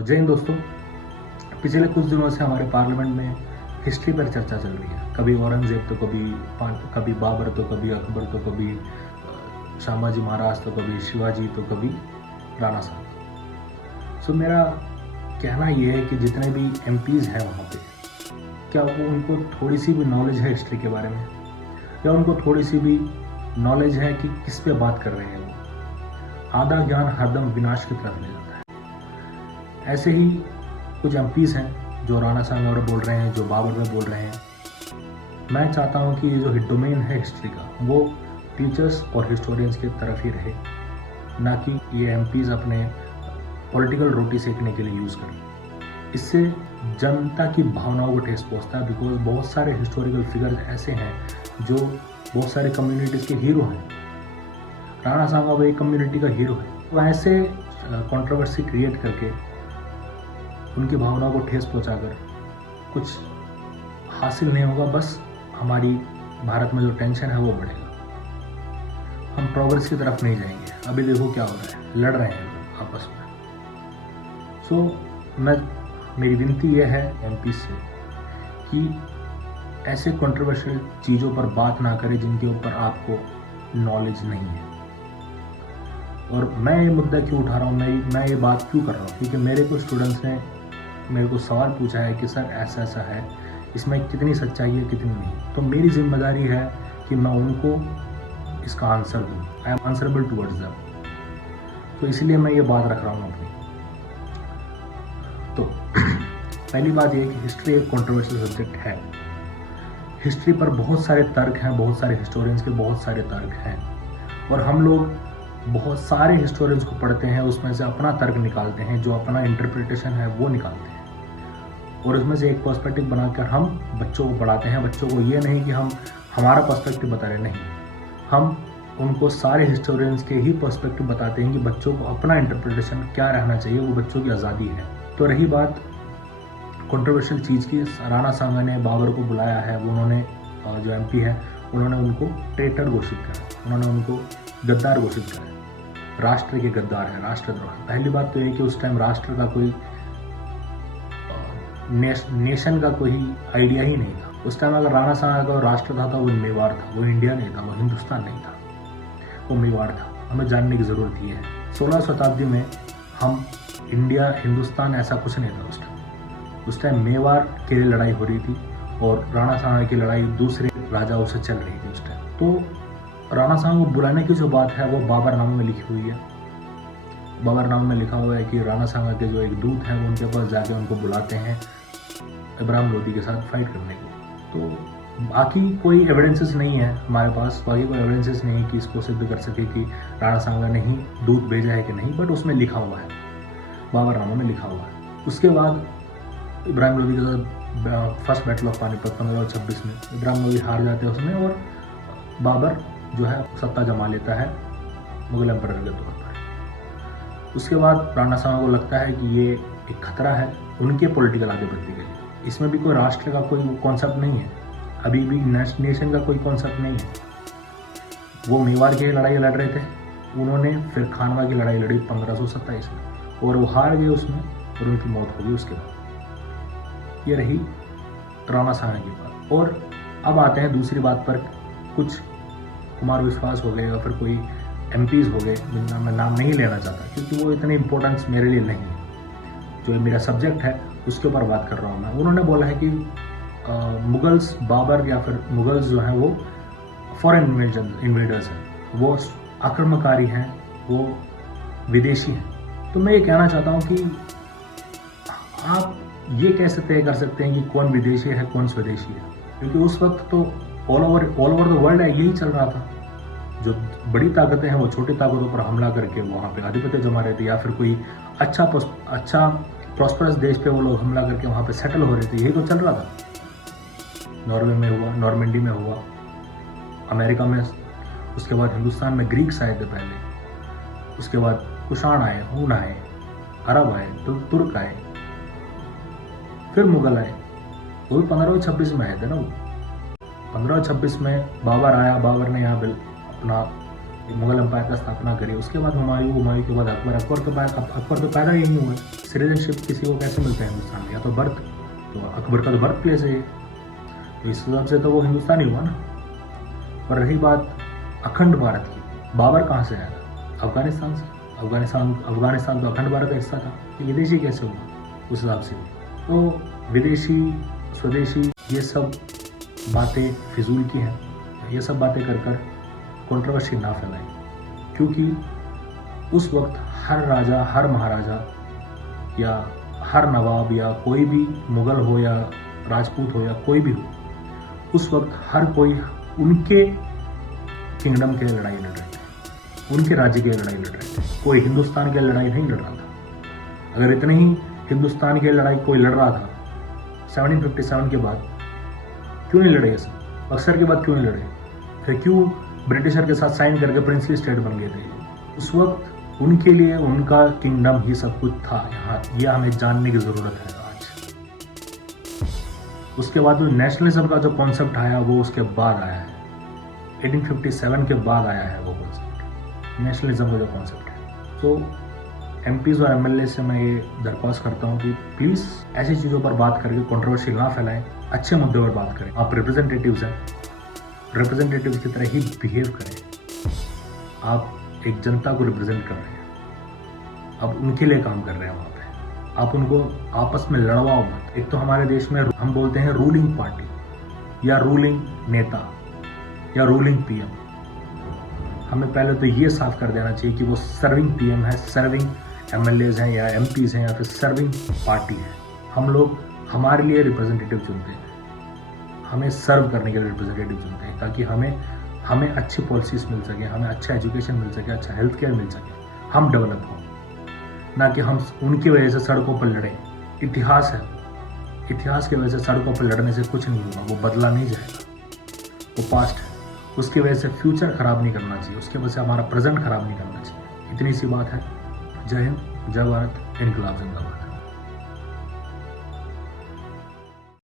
जय हिंद दोस्तों। पिछले कुछ दिनों से हमारे पार्लियामेंट में हिस्ट्री पर चर्चा चल रही है। कभी औरंगजेब तो कभी बाबर तो कभी अकबर तो कभी शामाजी महाराज तो कभी शिवाजी तो कभी राणा साहब। सो मेरा कहना ये है कि जितने भी एमपीज़ हैं वहाँ पे, क्या वो उनको थोड़ी सी भी नॉलेज है हिस्ट्री के बारे में, या उनको थोड़ी सी भी नॉलेज है कि किस पे बात कर रहे हैं वो। आधा ज्ञान हरदम विनाश की तरफ ले जाता है। ऐसे ही कुछ एमपीज़ हैं जो राणा साहब और बोल रहे हैं, जो बाबर में बोल रहे हैं। मैं चाहता हूँ कि ये जो डोमेन है हिस्ट्री का, वो टीचर्स और हिस्टोरियंस की तरफ ही रहे, ना कि ये एमपीज़ अपने पॉलिटिकल रोटी सेकने के लिए यूज़ करें। इससे जनता की भावनाओं को ठेस पहुँचता है। बिकॉज बहुत सारे हिस्टोरिकल फिगर्स ऐसे हैं जो बहुत सारे कम्युनिटीज़ के हीरो हैं। राणा साहब एक कम्युनिटी का हीरो है। तो ऐसे कंट्रोवर्सी क्रिएट करके उनकी भावनाओं को ठेस पहुंचाकर कुछ हासिल नहीं होगा। बस हमारी भारत में जो टेंशन है वो बढ़ेगा। हम प्रोग्रेस की तरफ नहीं जाएंगे। अभी देखो क्या हो रहा है, लड़ रहे हैं लोग आपस में। मेरी विनती यह है एमपी से कि ऐसे कंट्रोवर्शियल चीज़ों पर बात ना करें जिनके ऊपर आपको नॉलेज नहीं है। और मैं ये मुद्दा क्यों उठा रहा हूँ, मैं ये बात क्यों कर रहा हूँ, क्योंकि मेरे को स्टूडेंट्स ने मेरे को सवाल पूछा है कि सर ऐसा ऐसा है, इसमें कितनी सच्चाई है कितनी नहीं। तो मेरी जिम्मेदारी है कि मैं उनको इसका आंसर दूँ। I am answerable towards them. तो इसलिए मैं ये बात रख रहा हूँ अपनी। तो पहली बात ये कि हिस्ट्री एक कंट्रोवर्शियल सब्जेक्ट है। हिस्ट्री पर बहुत सारे तर्क हैं, बहुत सारे हिस्टोरियंस के बहुत सारे तर्क हैं, और हम लोग बहुत सारे हिस्टोरियंस को पढ़ते हैं, उसमें से अपना तर्क निकालते हैं, जो अपना इंटरप्रिटेशन है वो निकालते हैं, और उसमें से एक पर्सपेक्टिव बनाकर हम बच्चों को पढ़ाते हैं। बच्चों को ये नहीं कि हम हमारा पर्सपेक्टिव बता रहे, नहीं, हम उनको सारे हिस्टोरियंस के ही पर्सपेक्टिव बताते हैं कि बच्चों को अपना इंटरप्रिटेशन क्या रहना चाहिए, वो बच्चों की आज़ादी है। तो रही बात कंट्रोवर्शियल चीज़ की, राणा सांगा ने बाबर को बुलाया है, उन्होंने जो एमपी है उन्होंने उनको ट्रेटर घोषित करा, उन्होंने उनको गद्दार घोषित करा। राष्ट्र के गद्दार है, राष्ट्रद्रोह। पहली बात तो ये कि उस टाइम राष्ट्र का कोई नेशन का कोई आइडिया ही नहीं था। उस टाइम अगर राणा सांगा का राष्ट्र था तो वो मेवाड़ था, वो इंडिया नहीं था, वो हिंदुस्तान नहीं था, वो मेवाड़ था। हमें जानने की ज़रूरत ये है। 16 शताब्दी में हम इंडिया हिंदुस्तान ऐसा कुछ नहीं था उस टाइम मेवाड़ के लिए लड़ाई हो रही थी, और राणा सांगा की लड़ाई दूसरे राजाओं से चल रही थी उस टाइम। तो राणा सांगा को बुलाने की जो बात है वो बाबर नाम में लिखी हुई है। बाबर नाम में लिखा हुआ है कि राणा सांगा के जो एक दूत हैं वो उनके पास जाके उनको बुलाते हैं इब्राहिम लोदी के साथ फाइट करने को। तो बाकी कोई एविडेंसेस नहीं है हमारे पास, बाकी कोई एविडेंसेस नहीं है कि इसको सिद्ध कर सके कि राणा सांगा ने ही दूत भेजा है कि नहीं, बट उसमें लिखा हुआ है, बाबर नामा में लिखा हुआ है। उसके बाद इब्राहिम लोदी के साथ फर्स्ट बैटल ऑफ पानीपत 1526 में इब्राहिम लोदी हार जाते हैं उसमें, और बाबर जो है सत्ता जमा लेता है मुगल एम्परर के तौर पर। उसके बाद राणा सांगा को लगता है कि ये एक खतरा है उनके पॉलिटिकल आगे बढ़ने के लिए। इसमें भी कोई राष्ट्र का कोई कॉन्सेप्ट नहीं है, अभी भी नेशन का कोई कॉन्सेप्ट नहीं है। वो मेवाड़ की लड़ाई लड़ रहे थे, उन्होंने फिर खानवा की लड़ाई लड़ी 1527 में, और वो हार गए उसमें, और उनकी मौत हो गई उसके बाद। ये रही राणा सांगा की बात। और अब आते हैं दूसरी बात पर। कुछ कुमार विश्वास हो गए या फिर कोई एमपीज़ हो गए जिनका मैं नाम नहीं लेना चाहता, क्योंकि वो इतनी इंपॉर्टेंस मेरे लिए नहीं है। जो मेरा सब्जेक्ट है उसके ऊपर बात कर रहा हूँ मैं। उन्होंने बोला है कि मुगल्स, बाबर या फिर मुगल्स जो हैं वो फॉरेन इन्वेडर्स हैं, वो आक्रमणकारी हैं, वो विदेशी हैं। तो मैं ये कहना चाहता हूँ कि आप ये कैसे तय कर सकते हैं कि कौन विदेशी है कौन स्वदेशी है, क्योंकि उस वक्त तो ऑल ओवर द वर्ल्ड यही चल रहा था। जो बड़ी ताकतें हैं वो छोटी ताकतों पर हमला करके वहाँ पे आधिपत्य जमा रहे थे, या फिर कोई अच्छा प्रॉस्परस देश पे वो लोग हमला करके वहाँ पे सेटल हो रहे थे। यही तो चल रहा था। नॉर्वे में हुआ, नॉर्मेंडी में हुआ, अमेरिका में, उसके बाद हिंदुस्तान में ग्रीक्स आए थे पहले, उसके बाद कुषाण आए, हून आए, अरब आए, तुर्क आए, फिर मुगल आए। वो भी 1526 में आए थे ना। वो 1526 में बाबर आया, बाबर ने यहाँ अपना मुगल एम्पायर का स्थापना करी, उसके बाद हुमायूं के बाद अकबर तो पैदा ही नहीं हुए। सिटीजनशिप किसी को कैसे मिलता है हिंदुस्तान में? या तो बर्थ, तो अकबर का तो बर्थ प्लेस है ये, तो इस हिसाब से तो वो हिंदुस्तानी हुआ ना। पर रही बात अखंड भारत की, बाबर कहाँ से आया था? अफगानिस्तान से। अफगानिस्तान तो अखंड भारत का हिस्सा था, तो विदेशी कैसे हुआ उस हिसाब से? तो विदेशी स्वदेशी ये सब बातें फिजूल की हैं। ये सब बातें कर कंट्रोवर्सी ना फैलाएं, क्योंकि उस वक्त हर राजा, हर महाराजा या हर नवाब या कोई भी मुगल हो या राजपूत हो या कोई भी हो, उस वक्त हर कोई उनके किंगडम के लिए लड़ाई लड़ रहे थे, उनके राज्य के लिए लड़ाई लड़ रहे थे। कोई हिंदुस्तान के लिए लड़ाई नहीं लड़ रहा था। अगर इतने ही हिंदुस्तान की लड़ाई कोई लड़ रहा था 1757 के बाद, क्यों नहीं लड़े ये सब? बक्सर के बाद क्यों नहीं लड़े? फिर क्यों ब्रिटिशर के साथ साइन करके प्रिंसली स्टेट बन गए थे? उस वक्त उनके लिए उनका किंगडम ही सब कुछ था। यहाँ यह हमें जानने की ज़रूरत है आज। उसके बाद नेशनलिज्म का जो कॉन्सेप्ट आया वो उसके बाद आया है, 1857 के बाद आया है वो कॉन्सेप्ट, नेशनलिज्म का जो कॉन्सेप्ट है। तो एमपीज़ और एमएलए से मैं ये दरख्वास्त करता हूँ कि प्लीज़ ऐसी चीज़ों पर बात करके कंट्रोवर्सी ना फैलाएं, अच्छे मुद्दे पर बात करें। आप रिप्रेजेंटेटिव्स हैं, रिप्रेजेंटेटिव की तरह ही बिहेव करें। आप एक जनता को रिप्रेजेंट कर रहे हैं, आप उनके लिए काम कर रहे हैं वहाँ पे। आप उनको आपस में लड़वाओ मत। एक तो हमारे देश में हम बोलते हैं रूलिंग पार्टी या रूलिंग नेता या रूलिंग पीएम। हमें पहले तो ये साफ कर देना चाहिए कि वो सर्विंग पीएम है, सर्विंग एमएलएज हैं या एमपीज़ हैं या फिर सर्विंग पार्टी है। हम लोग हमारे लिए रिप्रेजेंटेटिव चुनते हैं, हमें सर्व करने के लिए रिप्रेजेंटेटिव चुनते हैं, ताकि हमें अच्छी पॉलिसीज़ मिल सके, हमें अच्छा एजुकेशन मिल सके, अच्छा हेल्थ केयर मिल सके, हम डेवलप हों, ना कि हम उनकी वजह से सड़कों पर लड़ें। इतिहास है, इतिहास की वजह से सड़कों पर लड़ने से कुछ नहीं होगा, वो बदला नहीं जाएगा, वो पास्ट है। उसकी वजह से फ्यूचर ख़राब नहीं करना चाहिए, उसकी वजह से हमारा प्रेजेंट ख़राब नहीं करना चाहिए। इतनी सी बात है। जय हिंद, जय भारत, इनकलाब जिंदाबाद।